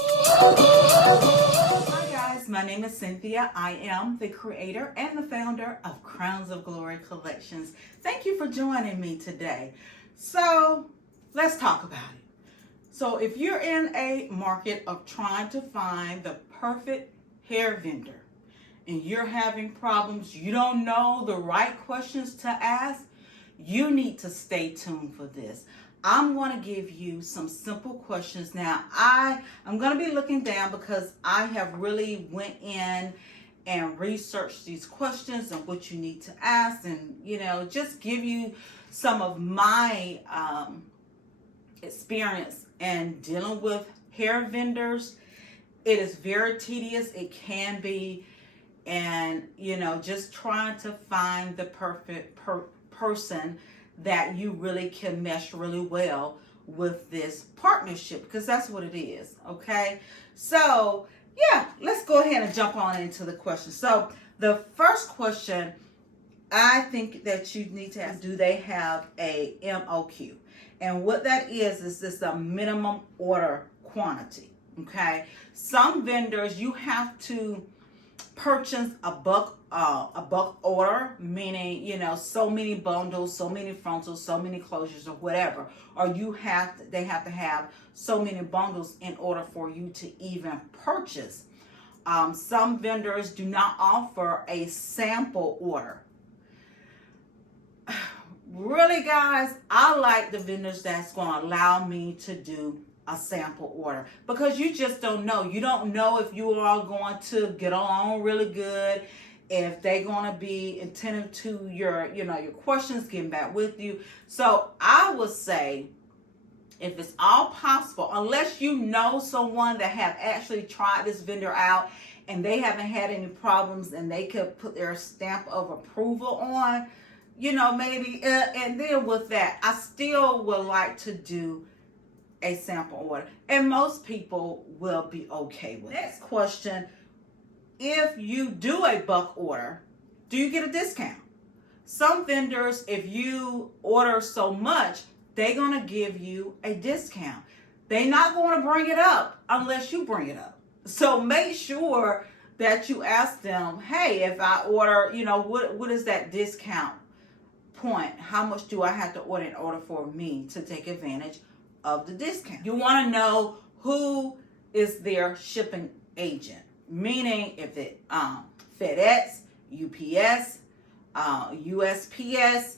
Hi guys, my name is Cynthia. I am the creator and the founder of Crowns of Glory Collections. Thank you for joining me today. So let's talk about it. So if you're in a market of trying to find the perfect hair vendor and you're having problems, you don't know the right questions to ask, you need to stay tuned for this. I'm going to give you some simple questions. Now, I'm going to be looking down because I have really went in and researched these questions and what you need to ask, and just give you some of my experience in dealing with hair vendors. It is very tedious. It can be, and just trying to find the perfect person that you really can mesh really well with this partnership, because that's what it is. Okay, so yeah, let's go ahead and jump on into the question. So the first question I think that you need to ask, do they have a MOQ? And what that is this a minimum order quantity. Okay, some vendors you have to purchase a bulk order, meaning so many bundles, so many frontals, so many closures, or whatever, or they have to have so many bundles in order for you to even purchase. Some vendors do not offer a sample order. Really, guys, I like the vendors that's going to allow me to do a sample order, because you just don't know. You don't know if you are going to get along really good, if they're going to be attentive to your questions, getting back with you. So I would say, if it's all possible, unless you know someone that have actually tried this vendor out and they haven't had any problems and they could put their stamp of approval on, maybe, and then with that, I still would like to do a sample order, and most people will be okay with it. Next question: if you do a bulk order, do you get a discount? Some vendors, if you order so much, they're gonna give you a discount. They're not going to bring it up unless you bring it up. So make sure that you ask them, hey, if I order, what is that discount point? How much do I have to order in order for me to take advantage of the discount? You want to know who is their shipping agent, meaning if it FedEx, UPS, USPS,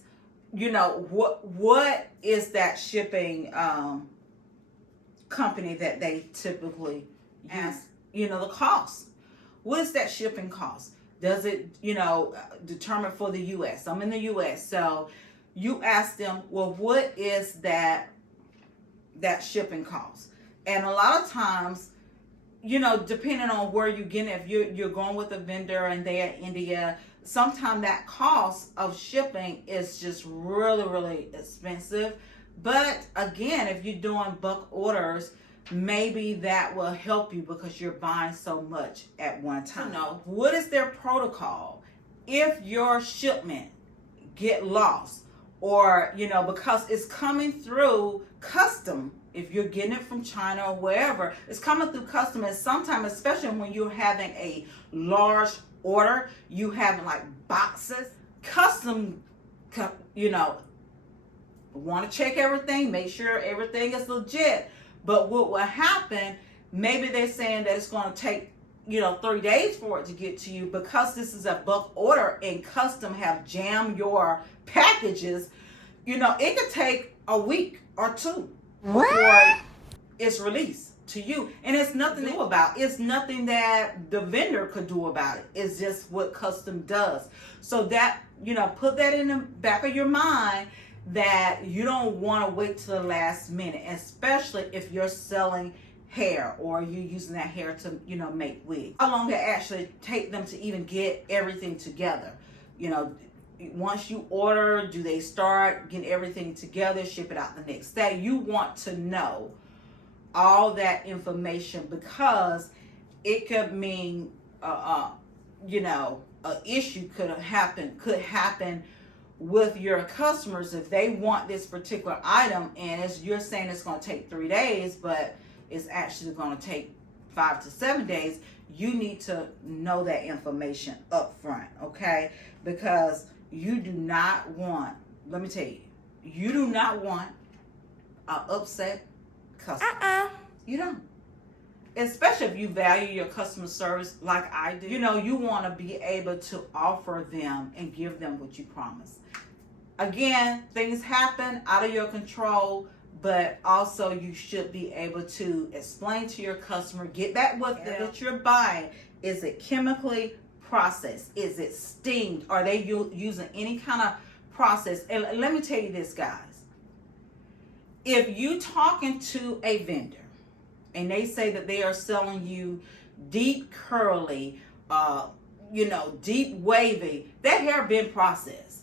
what is that shipping company that they typically use? The cost. What is that shipping cost? Does it determine for the US? I'm in the US, so you ask them, well, what is that shipping cost? And a lot of times, depending on where you get it, if you're going with a vendor and they're in India, sometimes that cost of shipping is just really, really expensive. But again, if you're doing bulk orders, maybe that will help you because you're buying so much at one time. What is their protocol if your shipment get lost, or because it's coming through custom? If you're getting it from China or wherever, it's coming through custom, and sometimes, especially when you're having a large order, you have like boxes. Custom, want to check everything, make sure everything is legit. But what will happen, maybe they're saying that it's going to take 3 days for it to get to you, because this is a bulk order and custom have jammed your packages. It could take a week or two before it's released to you, and it's nothing to do about. It's nothing that the vendor could do about it. It's just what custom does. So that put that in the back of your mind, that you don't want to wait till the last minute, especially if you're selling hair or you're using that hair to make wigs. How long it actually take them to even get everything together? Once you order, do they start getting everything together, ship it out the next day? You want to know all that information, because it could mean an issue could happen with your customers if they want this particular item, and you're saying it's going to take 3 days, but it's actually going to take 5 to 7 days, you need to know that information up front, okay? Because you do not want, let me tell you, you do not want an upset customer. You don't. Especially if you value your customer service like I do. You know, you want to be able to offer them and give them what you promise. Again, things happen out of your control, but also you should be able to explain to your customer, get back with them, that you're buying. Is it chemically processed? Is it steamed? Are they using any kind of process? And let me tell you this, guys. If you talking to a vendor and they say that they are selling you deep curly, deep wavy, that hair been processed.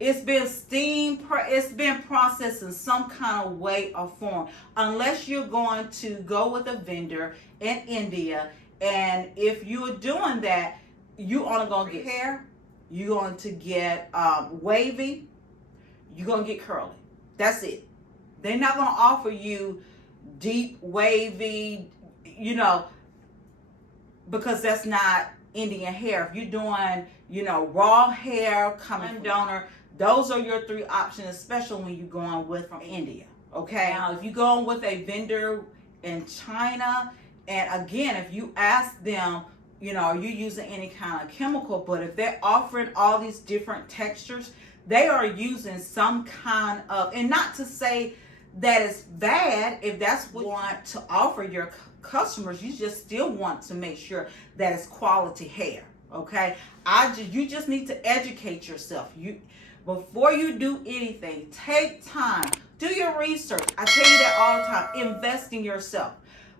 It's been steamed, it's been processed in some kind of way or form. Unless you're going to go with a vendor in India, and if you're doing that, you only going to get hair, you're going to get wavy, you're going to get curly. That's it. They're not going to offer you deep wavy, because that's not Indian hair. If you're doing, raw hair, coming donor, those are your 3 options, especially when you're going with from India. Okay. Now, if you're going with a vendor in China, and again, if you ask them, are you using any kind of chemical? But if they're offering all these different textures, they are using some kind of, and not to say that it's bad, if that's what you want to offer your customers, you just still want to make sure that it's quality hair. Okay. You just need to educate yourself. Before you do anything, take time, do your research. I tell you that all the time. Invest in yourself,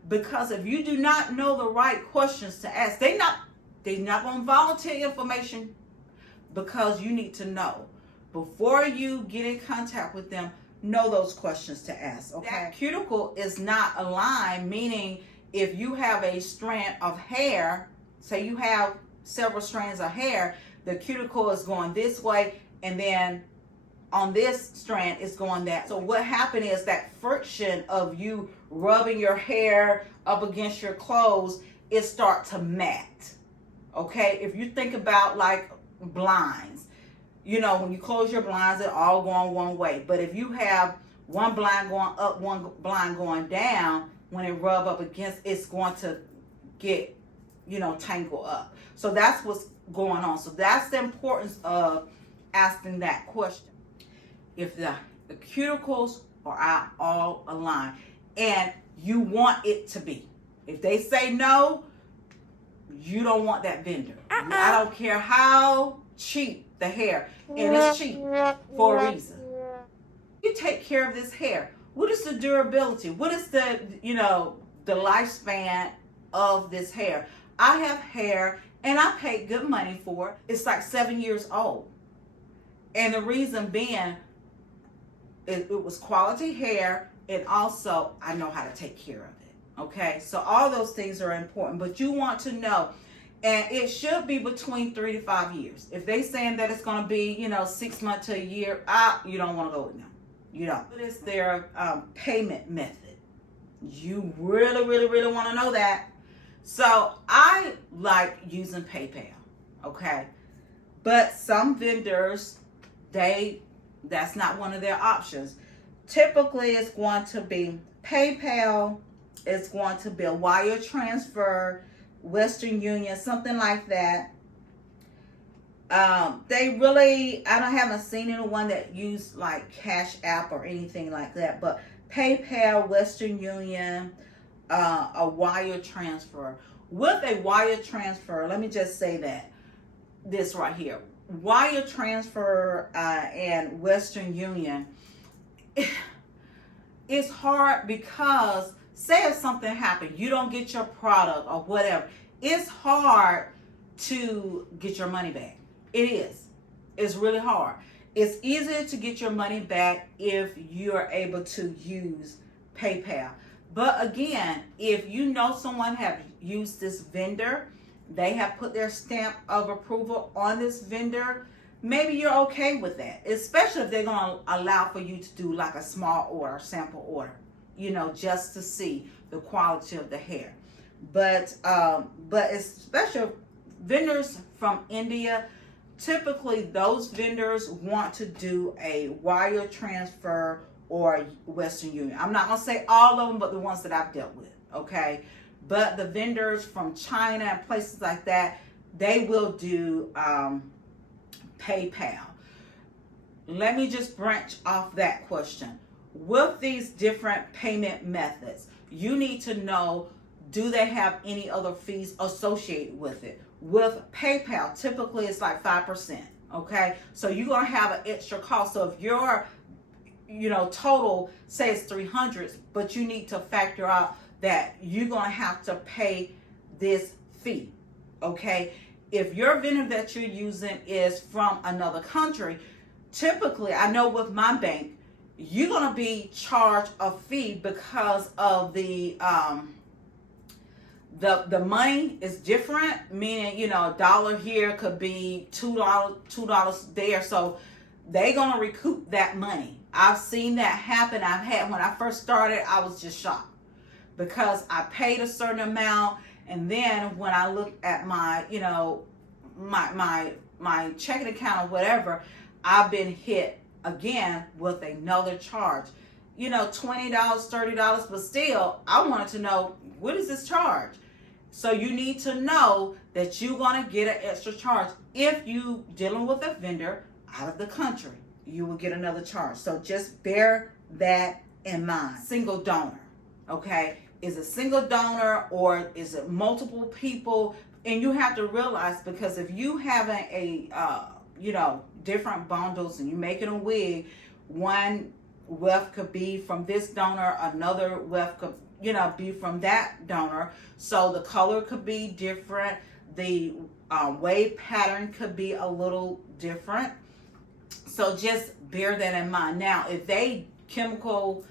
because if you do not know the right questions to ask, they're not going to volunteer information, because you need to know before you get in contact with them. Know those questions to ask. Okay. That cuticle is not aligned, meaning if you have a strand of hair, say you have several strands of hair, the cuticle is going this way, and then on this strand it's going that. So what happened is that friction of you rubbing your hair up against your clothes, it start to mat. Okay. If you think about like blinds, when you close your blinds, it all going one way. But if you have one blind going up, one blind going down, when it rub up against, it's going to get, tangled up. So that's what's going on. So that's the importance of asking that question. If the cuticles are all aligned, and you want it to be. If they say no, you don't want that vendor. I don't care how cheap the hair, and it's cheap for a reason. You take care of this hair. What is the durability? What is the lifespan of this hair? I have hair, and I paid good money for it. It's like 7 years old, and the reason being, it was quality hair, and also I know how to take care of it. Okay, so all those things are important, but you want to know. And it should be between 3 to 5 years. If they saying that it's going to be, 6 months to a year, you don't want to go with them. You don't. What is their payment method? You really, really, really want to know that. So I like using PayPal. Okay. But some vendors, that's not one of their options. Typically, it's going to be PayPal. It's going to be a wire transfer, Western Union, something like that. I haven't seen anyone that used like Cash App or anything like that, but PayPal, Western Union, a wire transfer. With a wire transfer, let me just say that this right here, wire transfer and Western Union, it's hard because say if something happened, you don't get your product or whatever, it's hard to get your money back. It is. It's really hard. It's easier to get your money back if you're able to use PayPal. But again, if you know someone have used this vendor, they have put their stamp of approval on this vendor, maybe you're okay with that, especially if they're going to allow for you to do like a small order, sample order, just to see the quality of the hair. but especially vendors from India, typically those vendors want to do a wire transfer or Western Union. I'm not gonna say all of them, but the ones that I've dealt with, okay? But the vendors from China and places like that, they will do PayPal. Let me just branch off that question. With these different payment methods, you need to know, do they have any other fees associated with it? With PayPal, typically it's like 5%, okay? So you're gonna have an extra cost. So if your total, say it's 300, but you need to factor out that you're gonna have to pay this fee, okay? If your vendor that you're using is from another country, typically, I know with my bank, you're gonna be charged a fee because of the money is different, meaning, a dollar here could be $2 there. So they're gonna recoup that money. I've seen that happen. When I first started, I was just shocked because I paid a certain amount, and then when I looked at my, my checking account or whatever, I've been hit again with another charge. $20, $30, but still, I wanted to know, what is this charge? So you need to know that you're gonna get an extra charge. If you dealing with a vendor out of the country, you will get another charge. So just bear that in mind. Single donor, okay? Is it single donor or is it multiple people? And you have to realize, because if you having a different bundles and you're making a wig, one weft could be from this donor, another weft could be from that donor. So the color could be different. The wave pattern could be a little different. So just bear that in mind. Now, if they chemical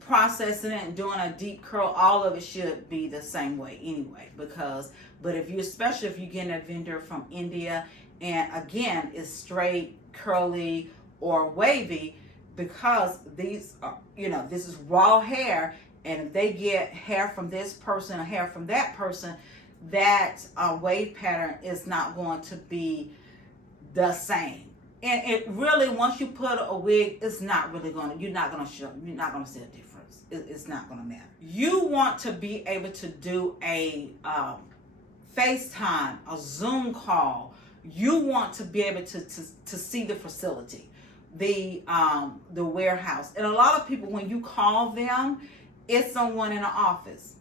processing it and doing a deep curl, all of it should be the same way anyway. But especially if you're getting a vendor from India, and again, it's straight, curly, or wavy, because these are, this is raw hair, and if they get hair from this person or hair from that person, that wave pattern is not going to be the same. And it really, once you put a wig, it's not really you're not gonna see a difference. It's not gonna matter. You want to be able to do a FaceTime, a Zoom call. You want to be able to see the facility, the warehouse. And a lot of people, when you call them, it's someone in the office.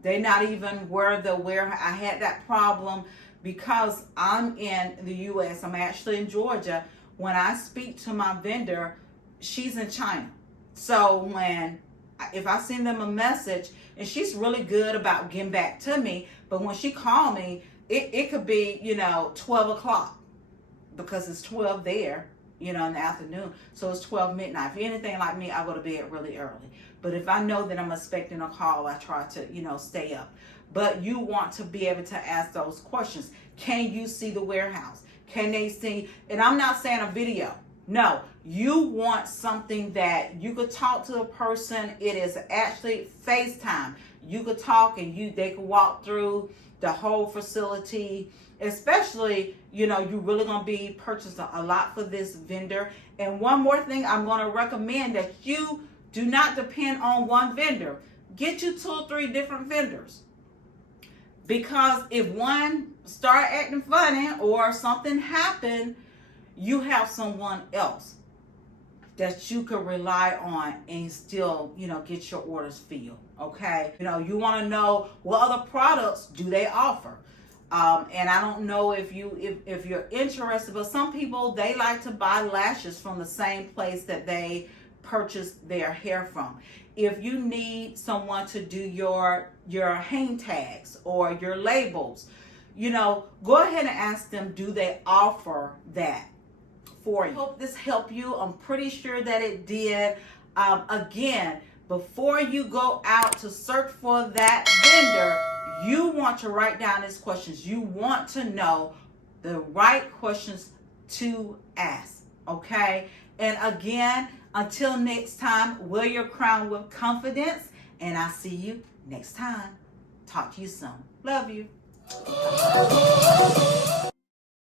They're not even where the warehouse. I had that problem because I'm in the U.S. I'm actually in Georgia. When I speak to my vendor, she's in China. So if I send them a message, and she's really good about getting back to me, but when she called me, it could be, 12 o'clock, because it's 12 there, in the afternoon. So it's 12 midnight. If you're anything like me, I go to bed really early. But if I know that I'm expecting a call, I try to, stay up. But you want to be able to ask those questions. Can you see the warehouse? Can they see? And I'm not saying a video. No, you want something that you could talk to a person. It is actually FaceTime. You could talk and they could walk through the whole facility. Especially, you're really going to be purchasing a lot for this vendor. And one more thing, I'm going to recommend that you do not depend on one vendor. Get you 2 or 3 different vendors. Because if one start acting funny or something happened, you have someone else that you can rely on and still, get your orders filled, okay? You want to know what other products do they offer. And I don't know if you're interested, but some people, they like to buy lashes from the same place that they purchase their hair from. If you need someone to do your hang tags or your labels, go ahead and ask them, do they offer that for you? I hope this helped you. I'm pretty sure that it did. Again, before you go out to search for that vendor, you want to write down these questions. You want to know the right questions to ask, okay? And again, until next time, wear your crown with confidence, and I'll see you next time. Talk to you soon. Love you.